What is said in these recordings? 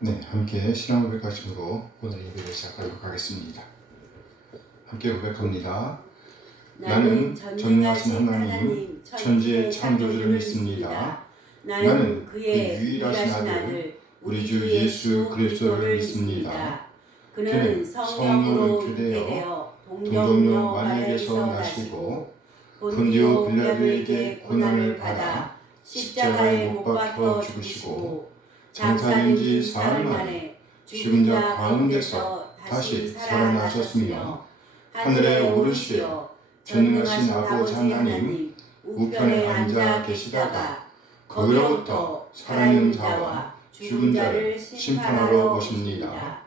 네, 함께 신앙 고백하심으로 오늘 예배를 시작하도록 하겠습니다. 함께 고백합니다. 나는 전능하신 하나님, 천지의 창조주를 믿습니다. 나는 그의 유일하신 아들, 우리 주 예수 그리스도를 믿습니다. 그는 성령으로 잉태되어 동정녀 마리아에게서 나시고 본디오 빌라도에게 고난을 받아 십자가에 못 박혀 죽으시고 장사된 지 사흘 만에 죽은 자 가운데서 다시 살아나셨으며 하늘에 오르시어 전능하신 아버지 하나님 우편에 앉아 계시다가 거기로부터 살아있는 자와 죽은 자를 심판하러 오십니다.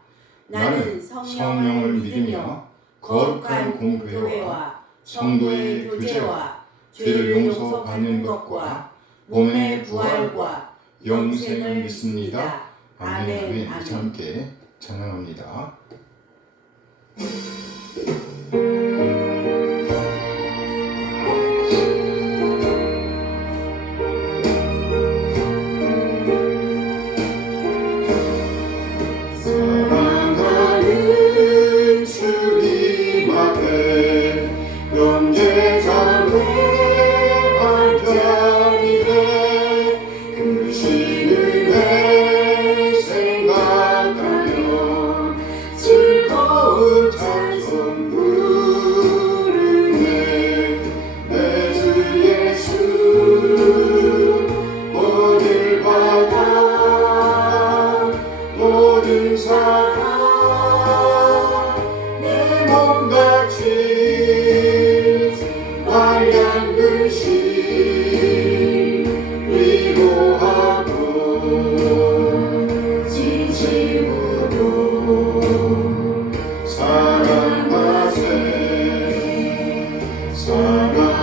나는 성령을 믿으며 거룩한 공교회와 성도의 교제와 죄를 용서받는 것과 몸의 부활과 영생을 믿습니다. 아멘. 함께 찬양합니다. 사랑하는 주님 앞에 영제자매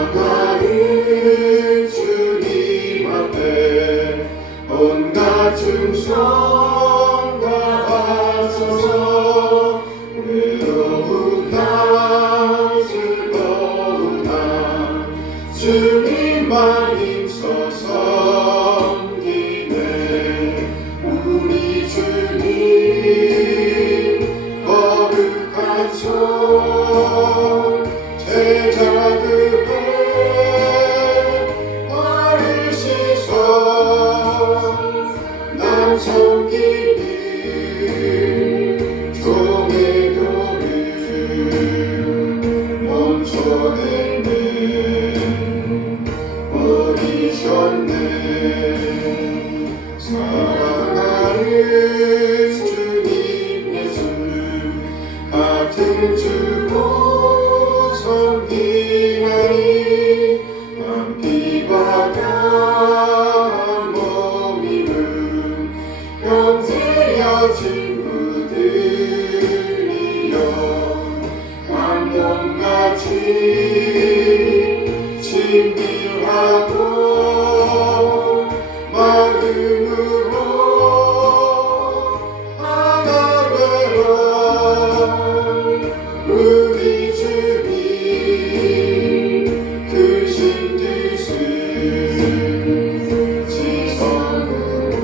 사랑하는 주님 앞에 온갖 충성과 바쳐서 외로우나 즐거우나 주님만 힘써 섬기네. 우리 주님 거룩한 손 제자들의 발을 씻어 난 섬기는 종의 도를 멈춰내네. 버리셨네. 사랑하는 주님 예수 같은 주고 섬기나니 한 피와 단 몸이는 형제여 친구들이여 한 몸같이 친밀하고 마음으로 하나 되어 우리 주님 크신 뜻을 지성으로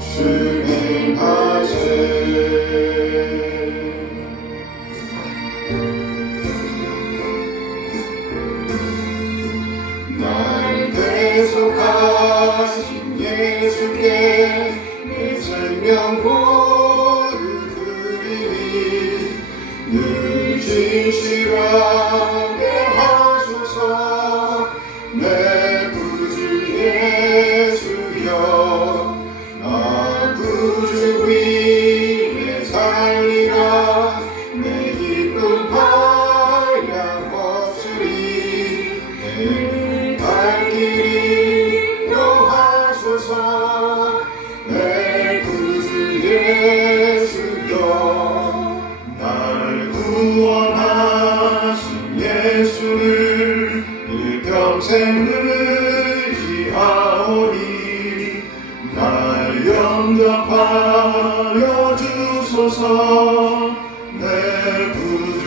순행하세. 날 대속하신 예수께 내 생명 모두 드리니 늘 진실하게 하소서. 내 구주 예수여 나 구주 위에 살리라. 내 기쁨 한량없으리. 내 발길이 인도하소서. 내 구주 예수여 날 구원하신 예수를 일평생 의지하오니 날 영접하여 주소서. 내 구주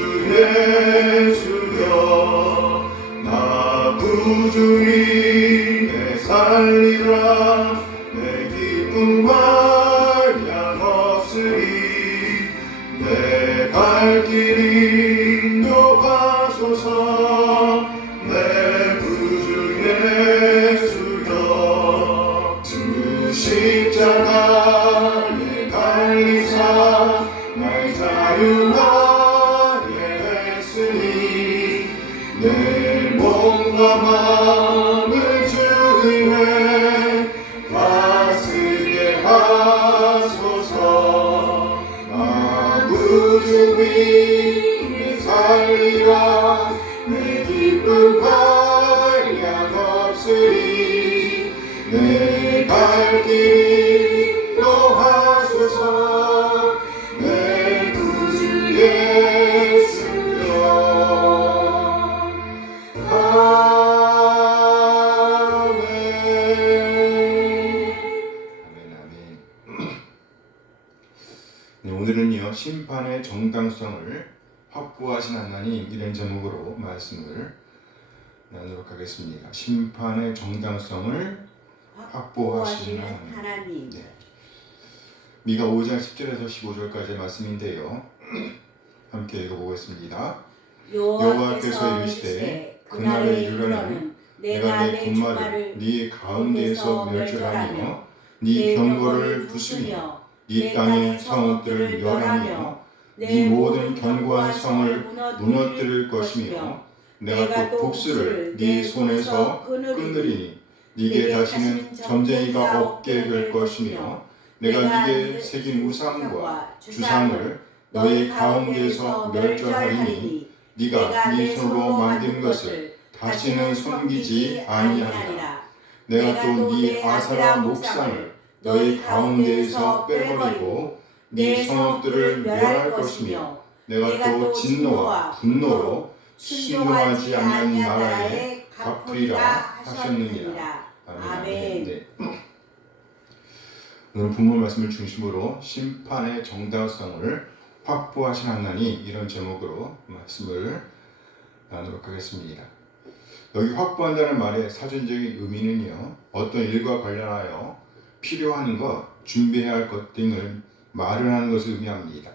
예수여 나 구주 위에 살리라 내 기쁨 한량 없으리 내 갈 길 인도하소서 내 구주 예수여 주 십자가에 달리사 날 자유하게 했으니 내 몸과 마음을 주님의 다스게 하소서 나 구주 위에 살리라 내 기쁨 한량 없으리 내 갈 길 인도하소서 내 구주 예수여 아멘. 아멘. 네, 오늘은요 심판의 정당성을 확보하신 하나님 이런 제목으로 말씀을 나누도록 하겠습니다. 심판의 정당성을 확보하시는 하나님. 네. 미가 5장 10절에서 15절까지의 말씀인데요. 함께 읽어보겠습니다. 여호와께서 이르시되 그날에 이르러는 내가 내 군마를 네 가운데에서 멸절하며 네 병거를 부수며 네 땅의 성읍들을 멸하며 네 모든 견고한 성을 무너뜨릴 것이며 내가 또 복수를 네 손에서 끊으리니 네게 다시는 점쟁이가 없게 될 것이며 내가 네게 새긴 우상과 주상을 너희 가운데에서 멸절하리니 네가 네 손으로 만든 것을 다시는 섬기지 아니하리라. 내가 또 네 아세라 목상을 너희 가운데에서 빼버리고 네 성읍들을 멸할 것이며 내가 또 진노와 분노로 순종하지 않는 나라에 갚으리라 하셨느니라. 아멘. 네. 오늘 본문 말씀을 중심으로 심판의 정당성을 확보하신 하나님 이런 제목으로 말씀을 나누도록 하겠습니다. 여기 확보한다는 말의 사전적인 의미는요, 어떤 일과 관련하여 필요한 것, 준비해야 할 것 등을 마련하는 것을 의미합니다.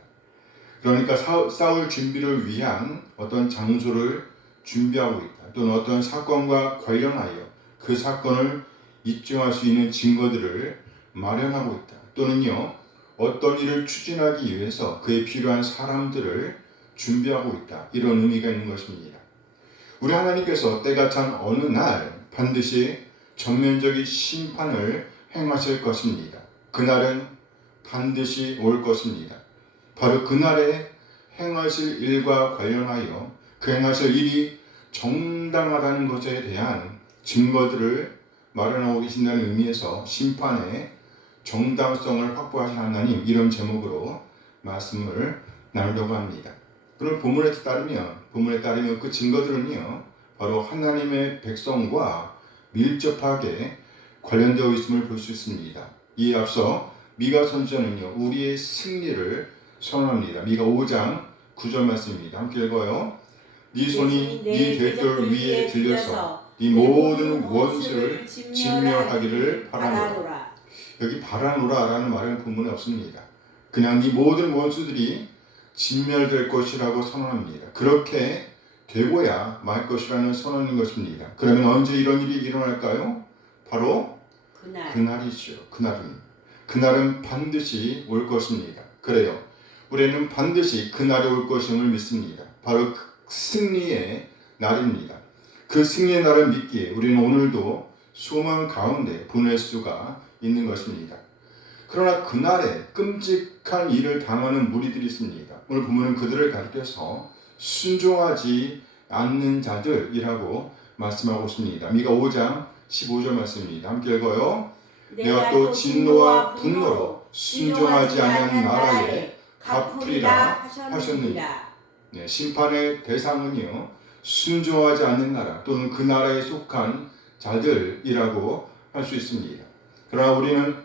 그러니까 싸울 준비를 위한 어떤 장소를 준비하고 있다. 또는 어떤 사건과 관련하여 그 사건을 입증할 수 있는 증거들을 마련하고 있다. 또는요, 어떤 일을 추진하기 위해서 그에 필요한 사람들을 준비하고 있다. 이런 의미가 있는 것입니다. 우리 하나님께서 때가 찬 어느 날 반드시 전면적인 심판을 행하실 것입니다. 그날은 반드시 올 것입니다. 바로 그날에 행하실 일과 관련하여 그 행하실 일이 정당하다는 것에 대한 증거들을 마련하고 계신다는 의미에서 심판의 정당성을 확보하신 하나님 이런 제목으로 말씀을 나누려고 합니다. 그럼 본문에 따르면 그 증거들은요 바로 하나님의 백성과 밀접하게 관련되어 있음을 볼 수 있습니다. 이에 앞서 미가 선지자는요 우리의 승리를 선언합니다. 미가 5장 9절 말씀입니다. 함께 읽어요. 네 손이 네 대돌 위에 들려서 네 모든 원수를 진멸하기를 바라노라. 여기 바라노라라는 말은 본문에 없습니다. 그냥 네 모든 원수들이 진멸될 것이라고 선언합니다. 그렇게 되고야 말 것이라는 선언인 것입니다. 그러면 언제 이런 일이 일어날까요? 바로 그날이죠. 그날은 반드시 올 것입니다. 그래요. 우리는 반드시 그날이 올 것임을 믿습니다. 바로 그 승리의 날입니다. 그 승리의 날을 믿기에 우리는 오늘도 소망 가운데 보낼 수가 있는 것입니다. 그러나 그날에 끔찍한 일을 당하는 무리들이 있습니다. 오늘 보면 그들을 가리켜서 순종하지 않는 자들이라고 말씀하고 있습니다. 미가 5장 15절 말씀입니다. 함께 읽어요. 내가 또 진노와 분노로 순종하지 않은 나라에 갚으리라 하셨느니라. 네, 심판의 대상은요 순종하지 않는 나라 또는 그 나라에 속한 자들이라고 할 수 있습니다. 그러나 우리는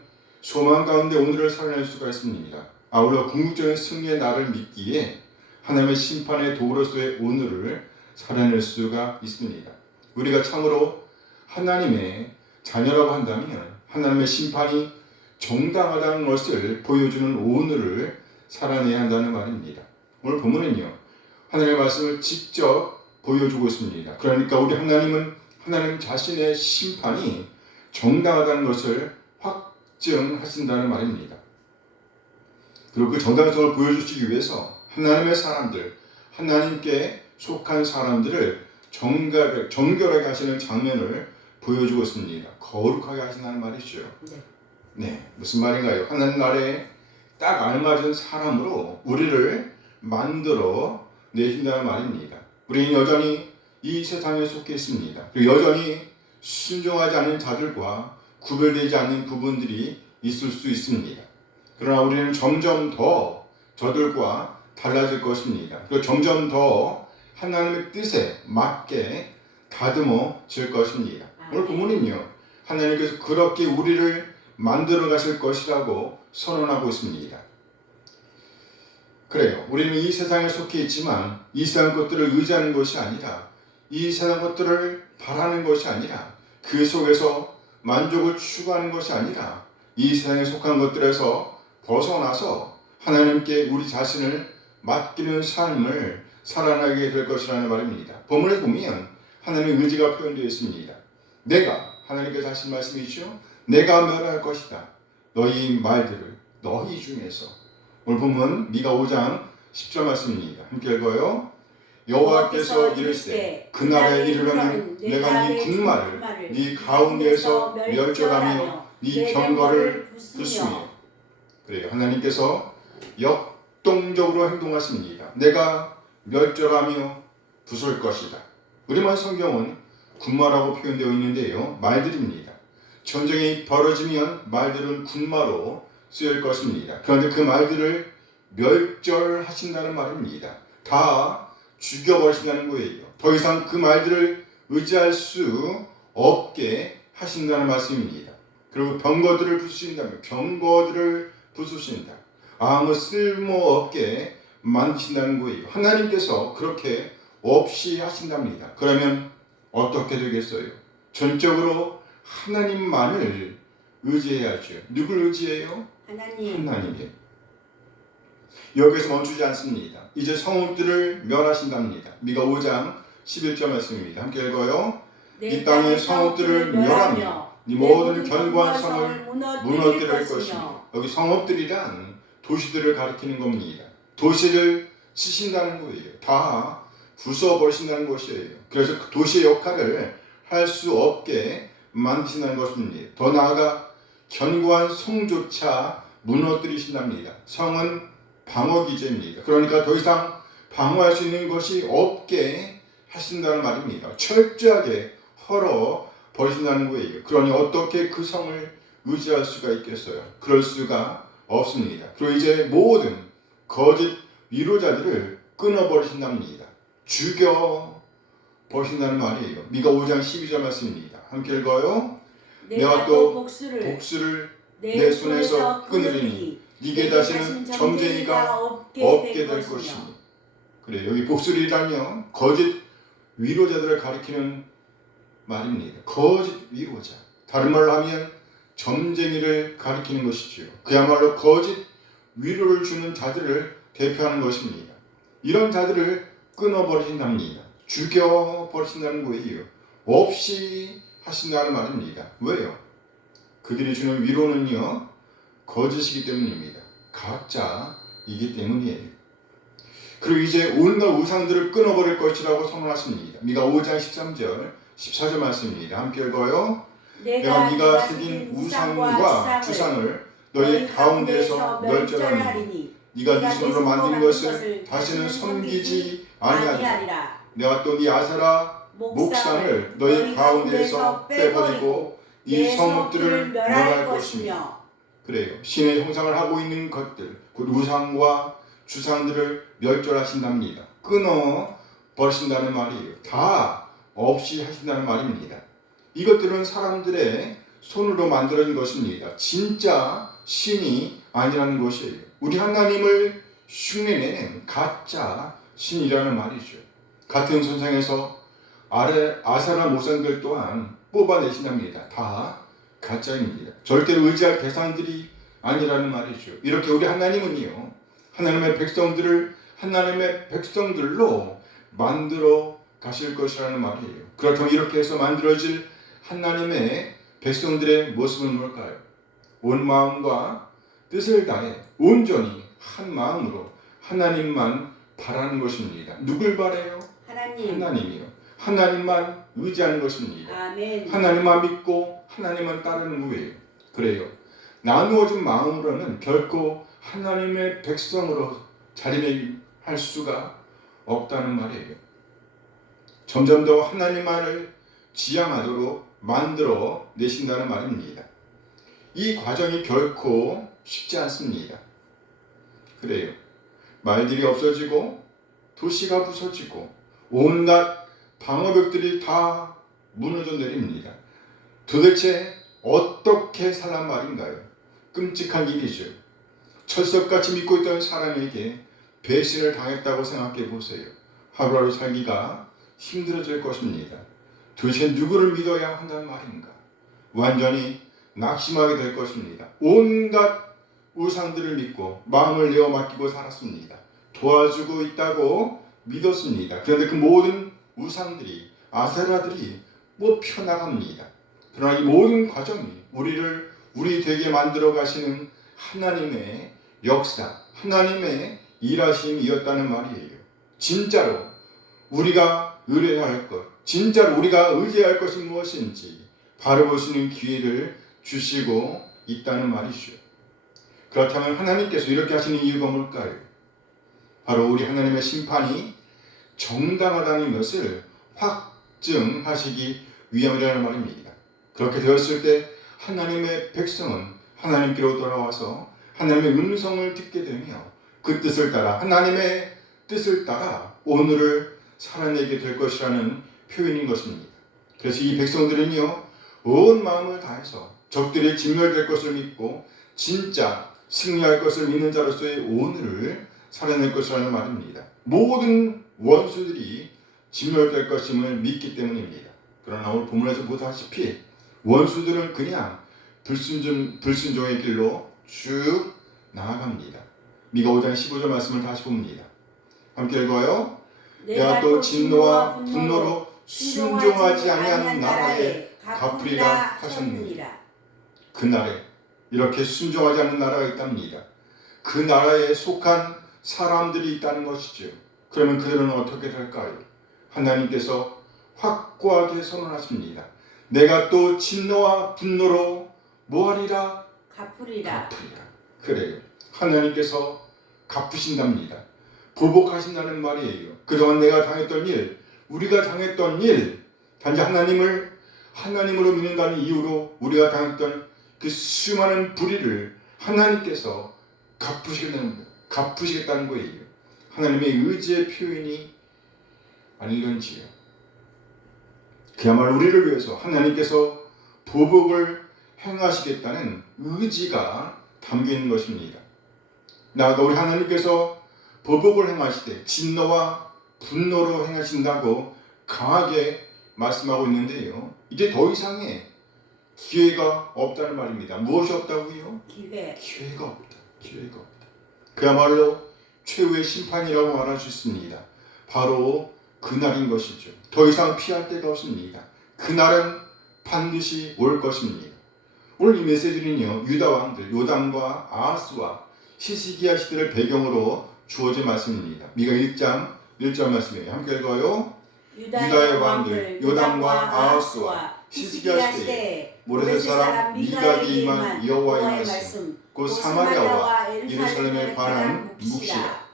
소망 가운데 오늘을 살아낼 수가 있습니다. 아울러 궁극적인 승리의 날을 믿기에 하나님의 심판의 도로서의 오늘을 살아낼 수가 있습니다. 우리가 참으로 하나님의 자녀라고 한다면 하나님의 심판이 정당하다는 것을 보여주는 오늘을 살아내야 한다는 말입니다. 오늘 본문은요, 하나님의 말씀을 직접 보여주고 있습니다. 그러니까 우리 하나님은 하나님 자신의 심판이 정당하다는 것을 확증하신다는 말입니다. 그리고 그 정당성을 보여주시기 위해서 하나님의 사람들, 하나님께 속한 사람들을 정결하게 하시는 장면을 보여주고 있습니다. 거룩하게 하신다는 말이죠. 네, 무슨 말인가요? 하나님 나라에 딱 알맞은 사람으로 우리를 만들어 내신다는 말입니다. 우리는 여전히 이 세상에 속해 있습니다. 그리고 여전히 순종하지 않는 자들과 구별되지 않는 부분들이 있을 수 있습니다. 그러나 우리는 점점 더 저들과 달라질 것입니다. 그리고 점점 더 하나님의 뜻에 맞게 다듬어질 것입니다. 오늘 본문은요, 하나님께서 그렇게 우리를 만들어 가실 것이라고 선언하고 있습니다. 그래요. 우리는 이 세상에 속해 있지만 이 세상 것들을 의지하는 것이 아니라, 이 세상 것들을 바라는 것이 아니라, 그 속에서 만족을 추구하는 것이 아니라 이 세상에 속한 것들에서 벗어나서 하나님께 우리 자신을 맡기는 삶을 살아나게 될 것이라는 말입니다. 본문에 보면 하나님의 의지가 표현되어 있습니다. 하나님께서 하신 말씀이죠. 내가 멸할 것이다. 너희 말들을 너희 중에서. 오늘 본문 미가 5장 10절 말씀입니다. 함께 읽어요. 여호와께서 이르시되 그날에 이르러는 내가 네 군마를 네 가운데에서 멸절하며 네 병거를 부수며. 그래요. 하나님께서 역동적으로 행동하십니다. 내가 멸절하며 부술 것이다. 우리말 성경은 군마라고 표현되어 있는데요, 말들입니다. 전쟁이 벌어지면 말들은 군마로 쓰일 것입니다. 그런데 그 말들을 멸절하신다는 말입니다. 다 죽여버리신다는 거예요. 더 이상 그 말들을 의지할 수 없게 하신다는 말씀입니다. 그리고 병거들을 부수신다면 병거들을 부수신다. 아무 쓸모없게 만드신다는 거예요. 하나님께서 그렇게 없이 하신답니다. 그러면 어떻게 되겠어요? 전적으로 하나님만을 의지해야죠. 누굴 의지해요? 하나님이에요. 여기서 멈추지 않습니다. 이제 성읍들을 멸하신답니다. 미가 5장 11절 말씀입니다. 함께 읽어요. 이 땅의 성읍들을 멸하며 이 모든 견고한 성을 무너뜨릴 것이며. 여기 성읍들이란 도시들을 가리키는 겁니다. 도시를 치신다는 거예요. 다 부숴버리신다는 것이에요. 그래서 그 도시의 역할을 할 수 없게 만드신다는 것입니다. 더 나아가 견고한 성조차 무너뜨리신답니다. 성은 방어기제입니다. 그러니까 더 이상 방어할 수 있는 것이 없게 하신다는 말입니다. 철저하게 헐어 버리신다는 거예요. 그러니 어떻게 그 성을 의지할 수가 있겠어요? 그럴 수가 없습니다. 그리고 이제 모든 거짓 위로자들을 끊어버리신답니다. 죽여 버리신다는 말이에요. 미가 5장 12절 말씀입니다. 함께 읽어요. 내가 또 복수를 내 손에서 끊으리니 네게 다시는 점쟁이가 없게 될 것이니. 그래, 여기 복수리라면 거짓 위로자들을 가리키는 말입니다. 거짓 위로자. 다른 말로 하면 점쟁이를 가리키는 것이죠. 그야말로 거짓 위로를 주는 자들을 대표하는 것입니다. 이런 자들을 끊어버리신답니다. 죽여버리신다는 거예요. 없이 하신다는 말입니다. 왜요? 그들이 주는 위로는요, 거짓이기 때문입니다. 가짜이기 때문이에요. 그리고 이제 온갖 우상들을 끊어버릴 것이라고 선언하십니다. 미가 5장 13절 14절 말씀입니다. 함께 읽어요. 내가 네가 새긴 우상과 주상을 너희 가운데에서 멸절하리니 네가 네 손으로 만든 것을 다시는 섬기지 아니하리라. 내가 또 네 아세라 목상을 너희 가운데에서 빼버리고 이 성읍들을 멸할 것이며. 그래요. 신의 형상을 하고 있는 것들, 그 우상과 주상들을 멸절하신답니다. 끊어 버리신다는 말이에요. 다 없이 하신다는 말입니다. 이것들은 사람들의 손으로 만들어진 것입니다. 진짜 신이 아니라는 것이에요. 우리 하나님을 흉내내는 가짜 신이라는 말이죠. 같은 선상에서 아사라 모성들 또한 뽑아내신답니다. 다 가짜입니다. 절대로 의지할 대상들이 아니라는 말이죠. 이렇게 우리 하나님은요, 하나님의 백성들로 만들어 가실 것이라는 말이에요. 그렇다면 이렇게 해서 만들어질 하나님의 백성들의 모습은 뭘까요? 온 마음과 뜻을 다해 온전히 한 마음으로 하나님만 바라는 것입니다. 누굴 바라요? 하나님이요. 하나님만 의지하는 것입니다. 아멘. 하나님만 믿고 하나님만 따르는 거예요. 그래요. 나누어진 마음으로는 결코 하나님의 백성으로 자리매김할 수가 없다는 말이에요. 점점 더 하나님만을 지향하도록 만들어 내신다는 말입니다. 이 과정이 결코 쉽지 않습니다. 그래요. 말들이 없어지고 도시가 부서지고 온갖 방어벽들이 다 무너져 내립니다. 도대체 어떻게 살란 말인가요? 끔찍한 일이죠. 철석같이 믿고 있던 사람에게 배신을 당했다고 생각해 보세요. 하루하루 살기가 힘들어질 것입니다. 도대체 누구를 믿어야 한다는 말인가? 완전히 낙심하게 될 것입니다. 온갖 우상들을 믿고 마음을 내어 맡기고 살았습니다. 도와주고 있다고 믿었습니다. 그런데 그 모든 우상들이, 아세라들이 뽑혀나갑니다. 그러나 이 모든 과정이 우리 되게 만들어 가시는 하나님의 역사, 하나님의 일하심이었다는 말이에요. 진짜로 우리가 의뢰해야 할 것, 진짜로 우리가 의지할 것이 무엇인지 바로 볼 수 있는 기회를 주시고 있다는 말이죠. 그렇다면 하나님께서 이렇게 하시는 이유가 뭘까요? 바로 우리 하나님의 심판이 정당하다는 것을 확증하시기 위함이라는 말입니다. 그렇게 되었을 때 하나님의 백성은 하나님께로 돌아와서 하나님의 음성을 듣게 되며 그 뜻을 따라, 하나님의 뜻을 따라 오늘을 살아내게 될 것이라는 표현인 것입니다. 그래서 이 백성들은요, 온 마음을 다해서 적들이 진멸될 것을 믿고 진짜 승리할 것을 믿는 자로서의 오늘을 살아낼 것이라는 말입니다. 모든 원수들이 진멸될 것임을 믿기 때문입니다. 그러나 오늘 본문에서 보다시피 원수들은 그냥 불순종의 길로 쭉 나아갑니다. 미가 5장 15절 말씀을 다시 봅니다. 함께 읽어요. 내가 또 진노와 분노로 순종하지 아니한 나라에 갚으리라 하셨느니라. 그 나라에, 이렇게 순종하지 않는 나라가 있답니다. 그 나라에 속한 사람들이 있다는 것이죠. 그러면 그들은 어떻게 될까요? 하나님께서 확고하게 선언하십니다. 내가 또 진노와 분노로 뭐하리라? 갚으리라. 그래요. 하나님께서 갚으신답니다. 보복하신다는 말이에요. 그동안 내가 당했던 일, 우리가 당했던 일, 단지 하나님으로 믿는다는 이유로 우리가 당했던 그 수많은 불의를 하나님께서 갚으시겠다는 거예요. 하나님의 의지의 표현이 아닐런지요. 그야말로 우리를 위해서 하나님께서 보복을 행하시겠다는 의지가 담겨 있는 것입니다. 나아가 우리 하나님께서 보복을 행하시되 진노와 분노로 행하신다고 강하게 말씀하고 있는데요. 이제 더 이상의 기회가 없다는 말입니다. 무엇이 없다고요? 기회가 없다. 그야말로 최후의 심판이라고 말할 수 있습니다. 바로 그날인 것이죠. 더 이상 피할 데가 없습니다. 그날은 반드시 올 것입니다. 오늘 이 메시지는요, 유다 왕들 요담과 아하스와 히스기야 시대를 배경으로 주어진 말씀입니다. 미가 1장 1절 말씀이에요. 함께 읽어요. 유다의 왕들 요담과 아하스와 히스기야 시대에 모레셋 사람 미각이 임한 여호와의 말씀, 곧 사마리아와 예루살렘에 관한 묵시라.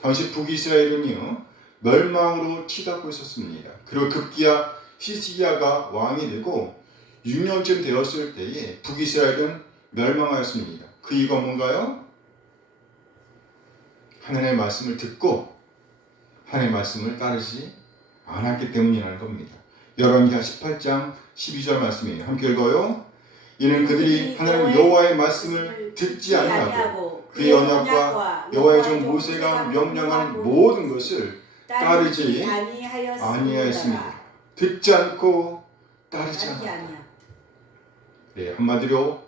당시 북이스라엘은요, 멸망으로 치닫고 있었습니다. 그리고 급기야 히스기야가 왕이 되고 6년쯤 되었을 때에 북이스라엘은 멸망하였습니다. 그 이유가 뭔가요? 하나님의 말씀을 듣고 하나님의 말씀을 따르지 않았기 때문이라는 겁니다. 열왕기하 18장 12절 말씀이에요. 함께 읽어요. 이는 그들이 하나님 여호와의 말씀을 듣지 아니하고 그의 언약과 여호와의 종 모세가 명령한 모든 것을 따르지 아니하였습니다. 듣지 않고 따르지 아니 않았다. 아니야. 네, 한마디로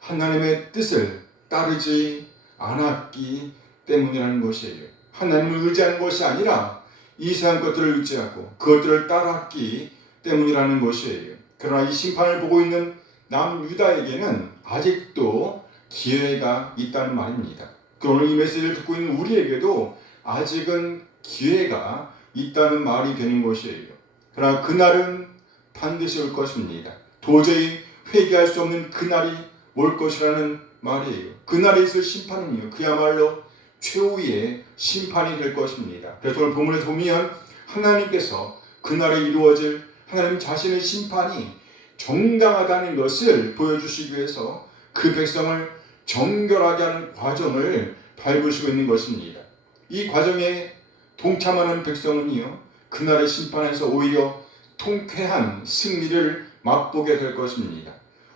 하나님의 뜻을 따르지 않았기 때문이라는 것이에요. 하나님을 의지하는 것이 아니라 이상한 것들을 의지하고 그것들을 따랐기 때문이라는 것이에요. 그러나 이 심판을 보고 있는 남유다에게는 아직도 기회가 있다는 말입니다. 오늘 이 메시지를 듣고 있는 우리에게도 아직은 기회가 있다는 말이 되는 것이에요. 그러나 그날은 반드시 올 것입니다. 도저히 회개할 수 없는 그날이 올 것이라는 말이에요. 그날에 있을 심판은요, 그야말로 최후의 심판이 될 것입니다. 그래서 오늘 본문에서 보면 하나님께서 그날에 이루어질 하나님 자신의 심판이 정당하다는 것을 보여주시기 위해서 그 백성을 정결하게 하는 과정을 밟으시고 있는 것입니다. 이 과정에 동참하는 백성은요, 그날의 심판에서 오히려 통쾌한 승리를 맛보게 될 것입니다.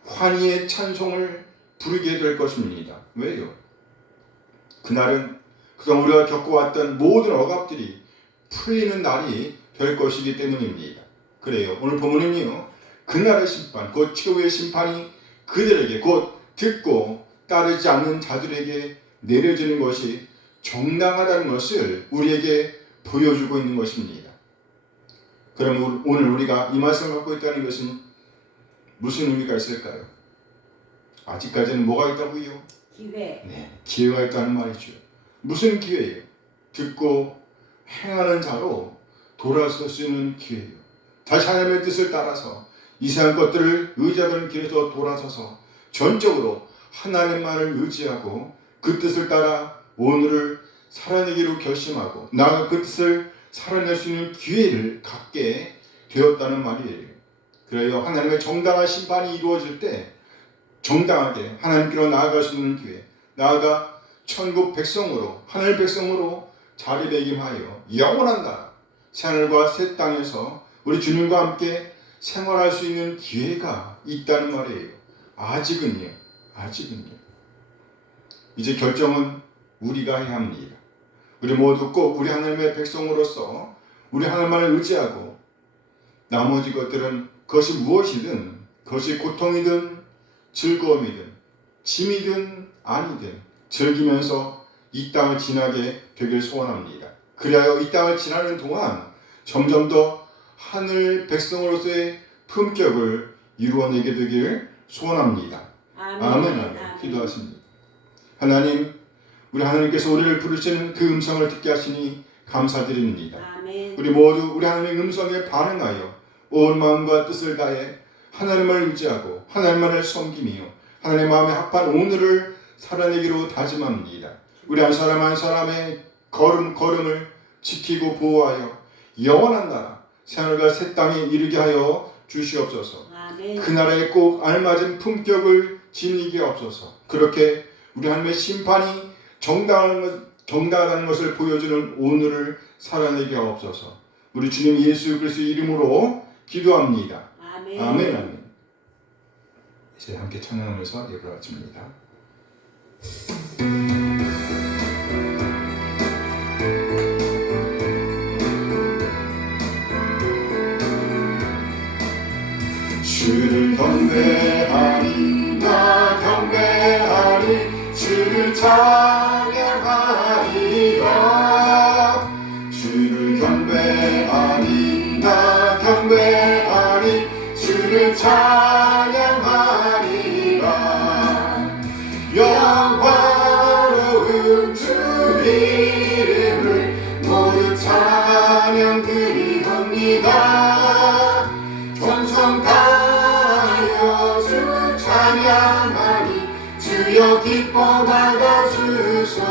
환희의 찬송을 부르게 될 것입니다. 왜요? 그날은 그동안 우리가 겪어왔던 모든 억압들이 풀리는 날이 될 것이기 때문입니다. 그래요. 오늘 본문은요, 그날의 심판, 곧 최후의 심판이 그들에게, 곧 듣고 따르지 않는 자들에게 내려지는 것이 정당하다는 것을 우리에게 보여주고 있는 것입니다. 그럼 오늘 우리가 이 말씀을 갖고 있다는 것은 무슨 의미가 있을까요? 아직까지는 뭐가 있다고요? 기회. 네, 기회가 있다는 말이죠. 무슨 기회예요? 듣고 행하는 자로 돌아설 수 있는 기회예요. 다시 하나님의 뜻을 따라서 이상한 것들을 의지하던 길에서 돌아서서 전적으로 하나님만을 의지하고 그 뜻을 따라 오늘을 살아내기로 결심하고 나아가 그 뜻을 살아낼 수 있는 기회를 갖게 되었다는 말이에요. 그래요. 하나님의 정당한 심판이 이루어질 때 정당하게 하나님께로 나아갈 수 있는 기회, 나아가 천국 백성으로, 하늘 백성으로 자리매김하여 영원한 나라, 새하늘과 새 땅에서 우리 주님과 함께 생활할 수 있는 기회가 있다는 말이에요. 아직은요. 이제 결정은 우리가 해야 합니다. 우리 모두 꼭 우리 하나님의 백성으로서 우리 하나님만을 의지하고 나머지 것들은 그것이 무엇이든, 그것이 고통이든 즐거움이든 짐이든 아니든 즐기면서 이 땅을 지나게 되길 소원합니다. 그리하여 이 땅을 지나는 동안 점점 더 하늘 백성으로서의 품격을 이루어내게 되길 소원합니다. 아멘. 기도하십니다. 하나님, 우리 하나님께서 우리를 부르시는 그 음성을 듣게 하시니 감사드립니다. 아멘. 우리 모두 우리 하나님의 음성에 반응하여 온 마음과 뜻을 다해 하나님을 의지하고 하나님만을 섬기며 하나님의 마음에 합한 오늘을 살아내기로 다짐합니다. 우리 한 사람 한 사람의 걸음을 지키고 보호하여 영원한 나라 새하늘과 새 땅에 이르게 하여 주시옵소서. 아멘. 그 나라에 꼭 알맞은 품격을 지니게 없소서. 그렇게 우리 하나님의 심판이 정당하다는 것을 보여주는 오늘을 살아내게 없소서. 우리 주님 예수 그리스도의 이름으로 기도합니다. 아멘. 아멘. 이제 함께 찬양하면서 예배를 마칩니다. 주를 경배하리, 나 경배하리, 주를 찬양하리라. 주를 경배하리, 나 경배하리, 주를 찬양하리라. 영화로운 주 이름을 모두 찬양 드리옵니다. 정성 다하여 주 찬양하니 주여 기뻐 받아주소서.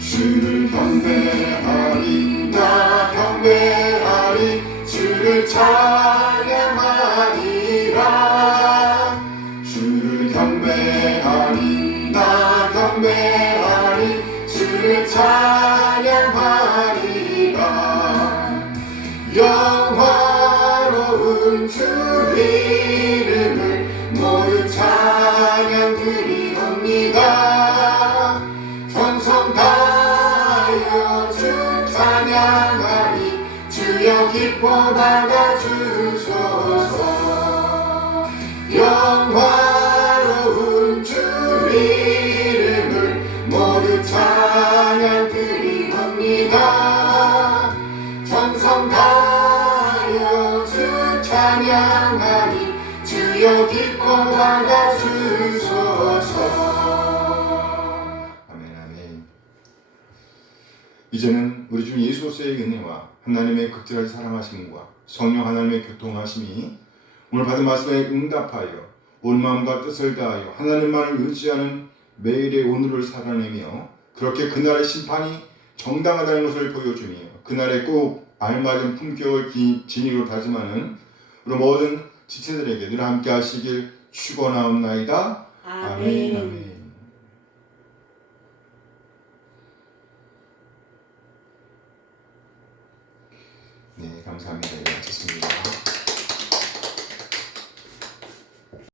주를 경배하리, 나 경배하리, 주를 찬양하리라. 주를 경배하리, 나 경배하리, 주를 찬양하리라. 영화로운 주 이름을 모두 찬양 드리옵니다. 정성 다하여 주 찬양하니 기뻐 받아주소서. 영화로운 주 이름을 모두 찬양 드리옵니다. 정성 다하여 주 찬양하니 주여 기뻐 받아주소서. 아멘, 아멘. 이제는 우리 주 예수의 은혜와 하나님의 극진한 사랑하심과 성령 하나님의 교통하심이 오늘 받은 말씀에 응답하여 온 마음과 뜻을 다하여 하나님만을 의지하는 매일의 오늘을 살아내며 그렇게 그날의 심판이 정당하다는 것을 보여주며 그날에 꼭 알맞은 품격을 지니고 다짐하는 우리 모든 지체들에게 늘 함께 하시길 축원하옵나이다. 아멘, 아멘. 네, 감사합니다. 예, 마쳤습니다.